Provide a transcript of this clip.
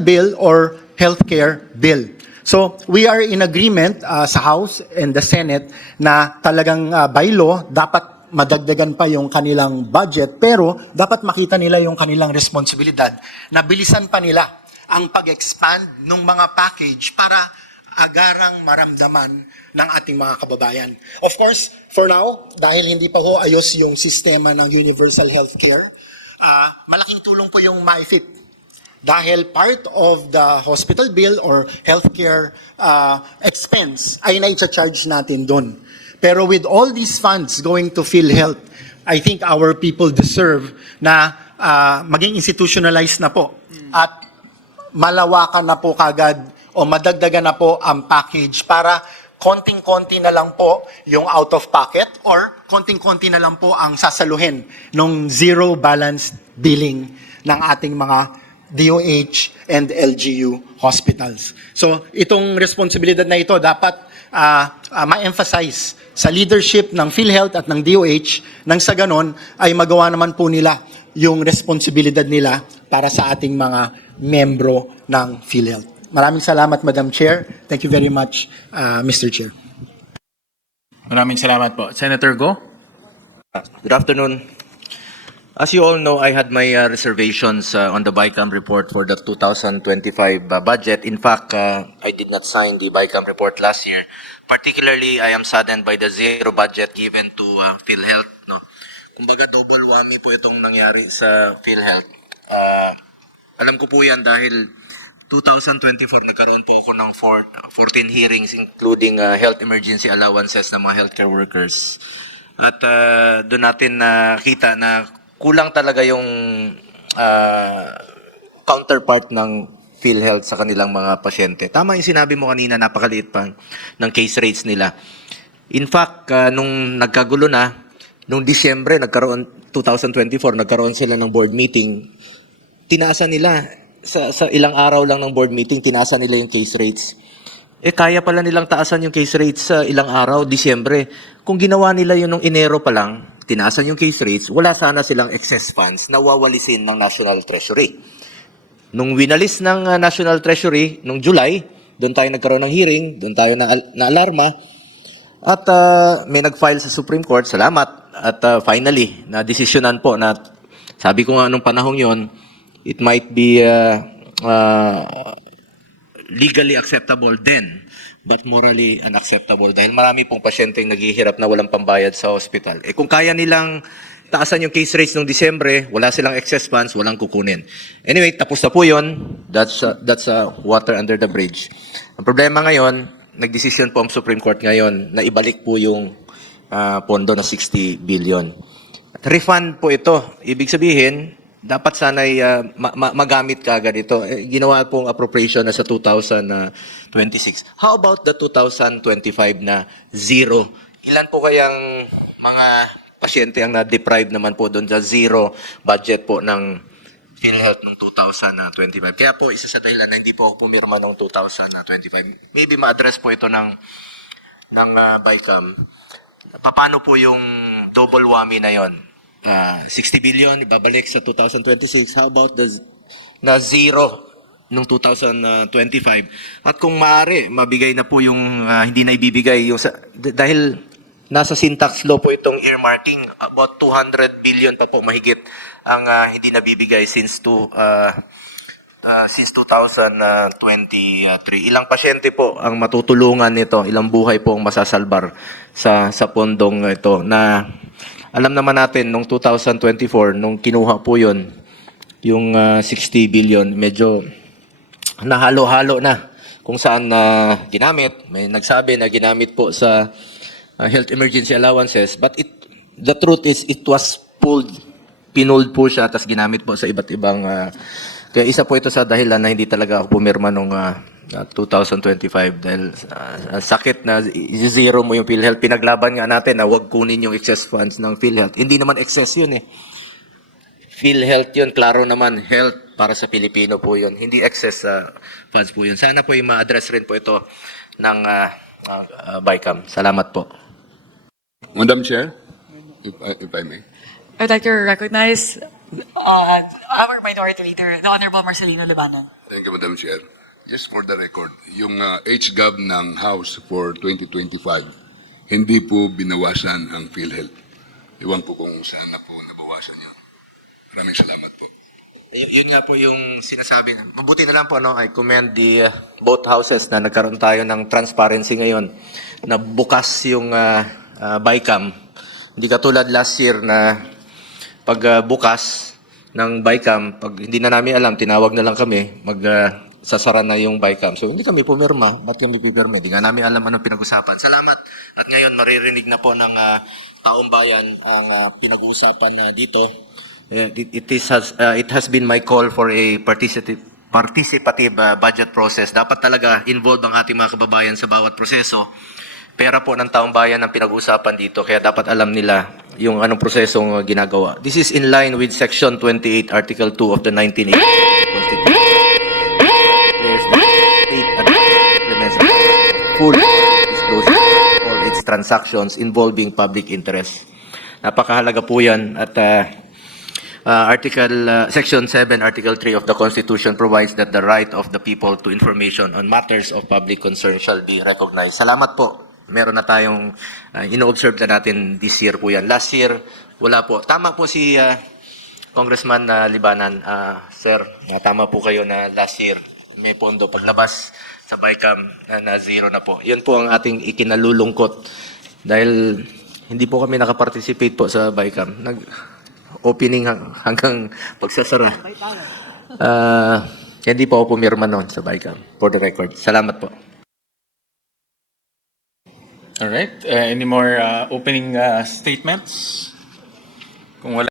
bill or healthcare bill. So we are in agreement sa House and the Senate na talagang by law dapat madagdagan pa yung kanilang budget, pero dapat makita nila yung kanilang responsibilidad na bilisan pa nila ang pag-expand ng mga package para agarang maramdaman ng ating mga kababayan. Of course, for now, dahil hindi pa ho ayos yung sistema ng universal healthcare, malaking tulong po yung MyFit. Dahil part of the hospital bill or healthcare expense ay na-charge natin doon. Pero with all these funds going to PhilHealth, I think our people deserve na maging institutionalized na po at malawakan na po kagad o madagdagan na po ang package para konting-konti na lang po yung out of pocket or konting-konti na lang po ang sasaluhin ng zero balance billing ng ating mga DOH and LGU hospitals. So itong responsibilidad na ito dapat ma-emphasize sa leadership ng PhilHealth at ng DOH nang sa ganon ay magawa naman po nila yung responsibilidad nila para sa ating mga membro ng PhilHealth. Maraming salamat, Madam Chair. Thank you very much, Mr. Chair. Maraming salamat po. Senator Go? Good afternoon. As you all know, I had my reservations on the BICAM report for the 2025 budget. In fact, I did not sign the BICAM report last year. Particularly, I am saddened by the zero budget given to PhilHealth. No? Kumbaga, double whammy po itong nangyari sa PhilHealth. Alam ko po yan dahil 2024 nagkaroon po ako ng 14 hearings including health emergency allowances ng mga healthcare workers. At doon natin nakita na kulang talaga yung counterpart ng PhilHealth sa kanilang mga pasyente. Tama yung sinabi mo kanina, napakaliit pa ng case rates nila. In fact, nung nagkagulo na, nung Disyembre, 2024, nagkaroon sila ng board meeting, tinaasan nila, sa ilang araw lang ng board meeting, tinaasan nila yung case rates. Kaya pala nilang taasan yung case rates sa ilang araw, Disyembre. Kung ginawa nila yun nung Enero pa lang, tinaasan yung case rates, wala sana silang excess funds na wawalisin ng National Treasury. Nung winalis ng National Treasury, nung July, doon tayo nagkaroon ng hearing, doon tayo na alarma, at may nag-file sa Supreme Court, salamat, at finally, na-desisyonan po na, sabi ko nga nung panahong yon, it might be legally acceptable then, but morally unacceptable dahil marami pong pasyenteng naghihirap na walang pambayad sa hospital. Kung kaya nilang taasan yung case rates noong Disyembre, wala silang excess funds, walang kukunin. Anyway, tapos na po yun. That's water under the bridge. Ang problema ngayon, nagdesisyon po ang Supreme Court ngayon na ibalik po yung pondo na 60 billion. At refund po ito. Ibig sabihin, dapat sana'y magamit kaagad ito. Ginawa pong appropriation na sa 2026. How about the 2025 na zero? Ilan po kayang mga pasyente ang na-deprive naman po doon sa zero budget po ng PhilHealth noong 2025? Kaya po, isa sa dahilan na hindi po ako pumirma noong 2025. Maybe ma-address po ito ng BICAM. Paano po yung double whammy na yon? 60 billion, ibabalik sa 2026. How about na zero nung 2025? At kung maaari, mabigay na po yung hindi na ibibigay. Dahil nasa syntax law po itong earmarking, about 200 billion pa po mahigit ang hindi nabibigay since 2023. Ilang pasyente po ang matutulungan nito, ilang buhay po ang masasalbar sa pondong ito na alam naman natin, noong 2024, nung kinuha po yun, yung 60 billion, medyo nahalo-halo na kung saan ginamit. May nagsabi na ginamit po sa health emergency allowances. But the truth is, it was pinulled po siya, tapos ginamit po sa iba't ibang... kaya isa po ito sa dahilan na hindi talaga ako pumirma nung 2025 dahil sakit na zero mo yung PhilHealth. Pinaglaban nga natin na wag kunin yung excess funds ng PhilHealth. Hindi naman excess yun PhilHealth yun, klaro naman, health para sa Pilipino po yun. Hindi excess funds po yun. Sana po yung ma-address rin po ito ng BICAM. Salamat po. Madam Chair, if I may. I'd like to recognize Our Minority Leader, the Honorable Marcelino Libanan. Thank you, Madam Chair. Just for the record, yung HGAB ng House for 2025, hindi po binawasan ang PhilHealth. Iwan po kung saan na po nabawasan yun. Maraming salamat po. Yun nga po yung sinasabi. Mabuti na lang po, I commend the both houses na nagkaroon tayo ng transparency ngayon na bukas yung BICAM. Hindi katulad last year na pag bukas ng BICAM, pag hindi na namin alam, tinawag na lang kami, sasara na yung BICAM. So hindi kami pumirma. Ba't kami pipirma? Hindi nga namin alam anong pinag-usapan. Salamat. At ngayon maririnig na po ng taong bayan ang pinag-uusapan dito. It has been my call for a participative budget process. Dapat talaga involved ang ating mga kababayan sa bawat proseso. Pera po ng taong bayan ang pinag-uusapan dito, kaya dapat alam nila yung anong prosesong ginagawa. This is in line with Section 28, Article 2 of the 1980 Constitution. Declares that the state implements a full disclosure of all its transactions involving public interest. Napakahalaga po yan at Section 7, Article 3 of the Constitution provides that the right of the people to information on matters of public concern shall be recognized. Salamat po. Meron na tayong ino-observe na natin this year po yan. Last year, wala po. Tama po si Congressman Libanan. Sir, tama po kayo na last year may pondo. Paglabas sa BICAM na zero na po. Yun po ang ating ikinalulungkot dahil hindi po kami nakaparticipate po sa BICAM. Opening hanggang pagsasara. Hindi po ako pumirma noon sa BICAM, for the record. Salamat po. All right. Any more opening statements? Kung wala